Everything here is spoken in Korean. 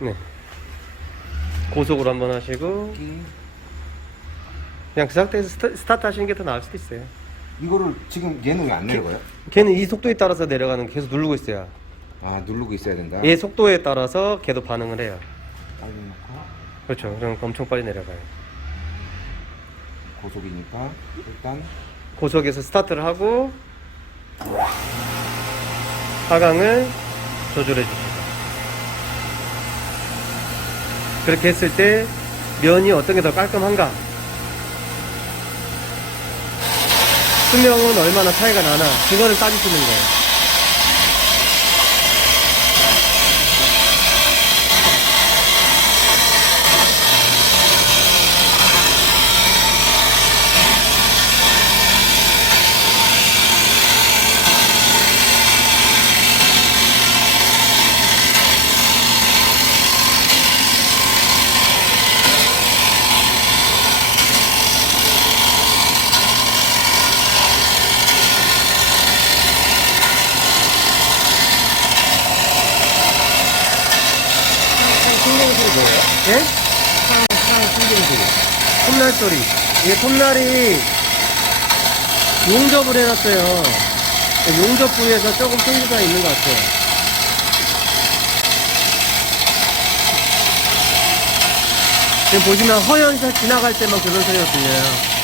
네. 고속으로 한번 하시고. 그냥 그 상태에서 스타, 스타트 하시는 게 더 나을 수도 있어요. 이거를 지금 얘는 왜 안 내려가요? 걔는 이 속도에 따라서 내려가는 거 계속 누르고 있어야 아 누르고 있어야 된다. 얘 속도에 따라서 걔도 반응을 해요. 빨리 놓고 그렇죠. 그럼 엄청 빨리 내려가요. 고속이니까 일단 고속에서 스타트를 하고 하강을 조절해 주시고 그렇게 했을 때 면이 어떤 게 더 깔끔한가? 수명은 얼마나 차이가 나나? 그거를 따지시는 거예요 신경 소리 뭐예요? 예? 상 신경 소리. 톱날 소리 이게 톱날이 용접을 해놨어요 용접 부위에서 조금 소리가 있는 것 같아요 지금 보시면 허연샷 지나갈 때만 그런 소리가 들려요